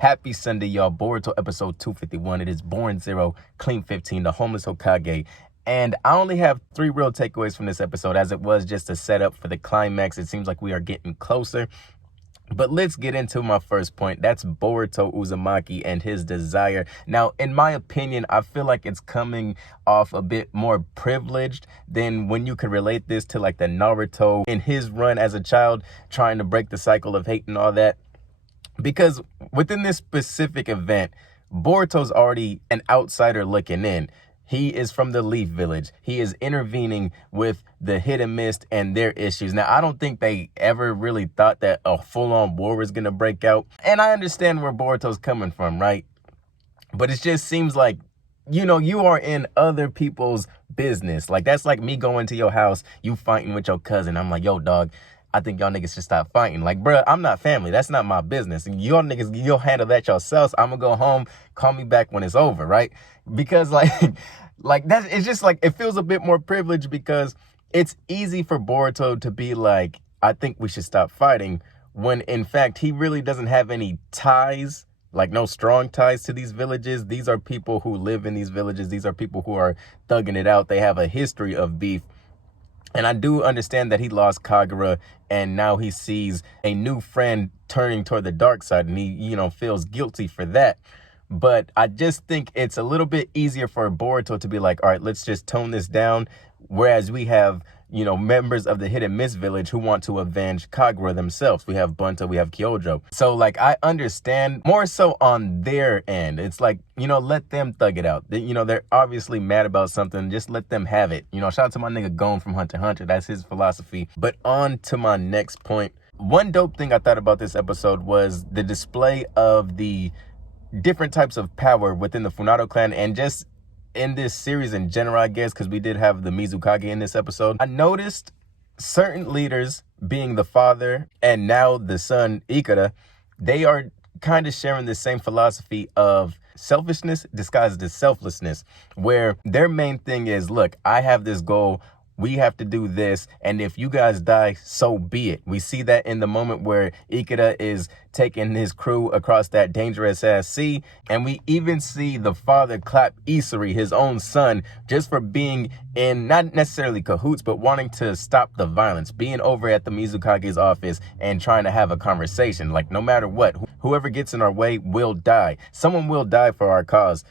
Happy Sunday, y'all. Boruto episode 251. It is Born Zero, Clean 15, the Homeless Hokage. And I only have 3 real takeaways from this episode, as it was just a setup for the climax. It seems like we are getting closer. But let's get into my first point. That's Boruto Uzumaki and his desire. Now, in my opinion, I feel like it's coming off a bit more privileged than when you could relate this to like the Naruto in his run as a child, trying to break the cycle of hate and all that. Because within this specific event, Boruto's already an outsider looking in. He is from the Leaf Village. He is intervening with the Hit and Mist and their issues. Now, I don't think they ever really thought that a full-on war was going to break out. And I understand where Boruto's coming from, right? But it just seems like, you know, you are in other people's business. Like, that's like me going to your house, you fighting with your cousin. I'm like, yo, dog, I think y'all niggas should stop fighting. Like, bruh, I'm not family. That's not my business. And y'all niggas, you'll handle that yourselves. I'm gonna go home, call me back when it's over, right? Because like that, it's just like, it feels a bit more privileged because it's easy for Boruto to be like, I think we should stop fighting, when in fact, he really doesn't have any ties, like no strong ties to these villages. These are people who live in these villages. These are people who are thugging it out. They have a history of beef. And I do understand that he lost Kagura and now he sees a new friend turning toward the dark side and he, you know, feels guilty for that. But I just think it's a little bit easier for Boruto to be like, all right, let's just tone this down. Whereas we have, you know, members of the Hit and Miss village who want to avenge Kagura themselves. We have Bunta, we have Kyojo. So like, I understand more so on their end. It's like, you know, let them thug it out. You know, they're obviously mad about something. Just let them have it. You know, shout out to my nigga Gon from Hunter x Hunter. That's his philosophy. But on to my next point. One dope thing I thought about this episode was the display of the different types of power within the Funado clan and just in this series in general, I guess, because we did have the Mizukage in this episode. I noticed certain leaders, being the father and now the son Ikada, they are kind of sharing the same philosophy of selfishness disguised as selflessness, where their main thing is, look, I have this goal, we have to do this, and if you guys die, so be it. We see that in the moment where Ikada is taking his crew across that dangerous ass sea, and we even see the father clap Isuri, his own son, just for being in, not necessarily cahoots, but wanting to stop the violence, being over at the Mizukage's office and trying to have a conversation. Like, no matter what, whoever gets in our way will die. Someone will die for our cause,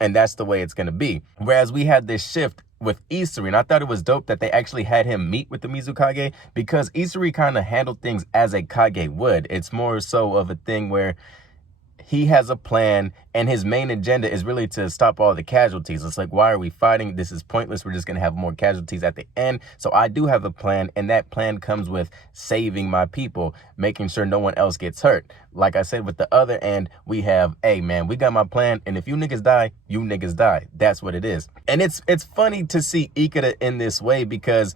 and that's the way it's going to be. Whereas we had this shift with Isuri, and I thought it was dope that they actually had him meet with the Mizukage, because Isuri kind of handled things as a Kage would. It's more so of a thing where he has a plan and his main agenda is really to stop all the casualties. It's like, why are we fighting? This is pointless. We're just going to have more casualties at the end. So I do have a plan, and that plan comes with saving my people, making sure no one else gets hurt. Like I said, with the other end, we have, hey man, we got my plan, and if you niggas die, you niggas die. That's what it is. And it's funny to see Ikada in this way, because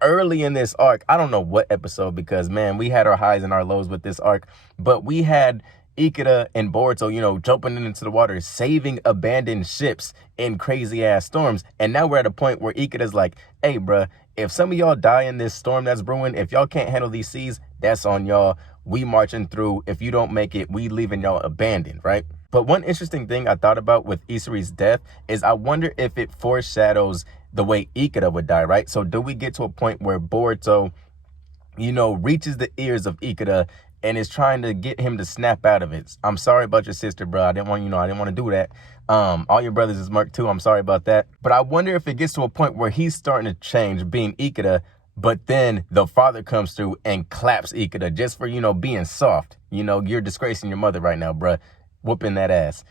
early in this arc, I don't know what episode, because man, we had our highs and our lows with this arc, but we had Ikada and Boruto, you know, jumping into the water, saving abandoned ships in crazy ass storms. And now we're at a point where Ikada's like, hey bruh, if some of y'all die in this storm that's brewing, if y'all can't handle these seas, that's on y'all. We marching through. If you don't make it, we leaving y'all abandoned, right? But one interesting thing I thought about with Isuri's death is I wonder if it foreshadows the way Ikada would die, right? So do we get to a point where Boruto, you know, reaches the ears of Ikada and is trying to get him to snap out of it? I'm sorry about your sister, bro. I didn't want to do that. All your brothers is Merc too. I'm sorry about that. But I wonder if it gets to a point where he's starting to change, being Ikada, but then the father comes through and claps Ikada just for, you know, being soft. You know, you're disgracing your mother right now, bro. Whooping that ass.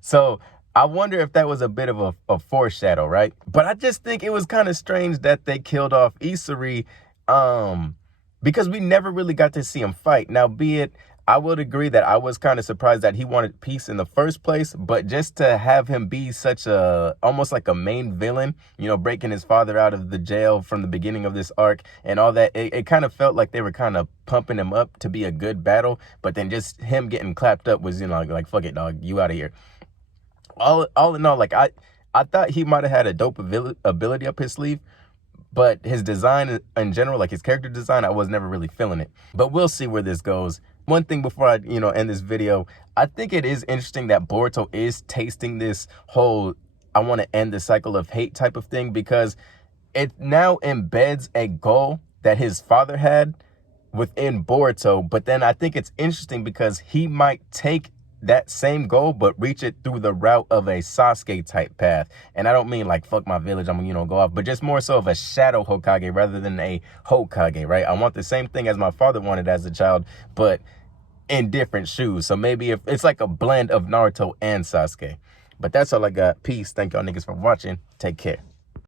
So I wonder if that was a bit of a foreshadow, right? But I just think it was kind of strange that they killed off Isuri, because we never really got to see him fight. Now, be it, I would agree that I was kind of surprised that he wanted peace in the first place, but just to have him be such a, almost like a main villain, you know, breaking his father out of the jail from the beginning of this arc and all that, it kind of felt like they were kind of pumping him up to be a good battle, but then just him getting clapped up was, you know, like fuck it, dog, you out of here. All in all, like, I thought he might have had a dope ability up his sleeve, but his design in general, like his character design, I was never really feeling it. But we'll see where this goes. one thing before I, end this video, I think it is interesting that Boruto is tasting this whole I want to end the cycle of hate type of thing, because it now embeds a goal that his father had within Boruto. But then I think it's interesting because he might take that same goal but reach it through the route of a Sasuke type path. And I don't mean like fuck my village, I'm gonna go off, but just more so of a shadow Hokage rather than a Hokage, right? I want the same thing as my father wanted as a child, but in different shoes. So maybe if it's like a blend of Naruto and Sasuke. But that's all I got. Peace. Thank y'all niggas for watching. Take care.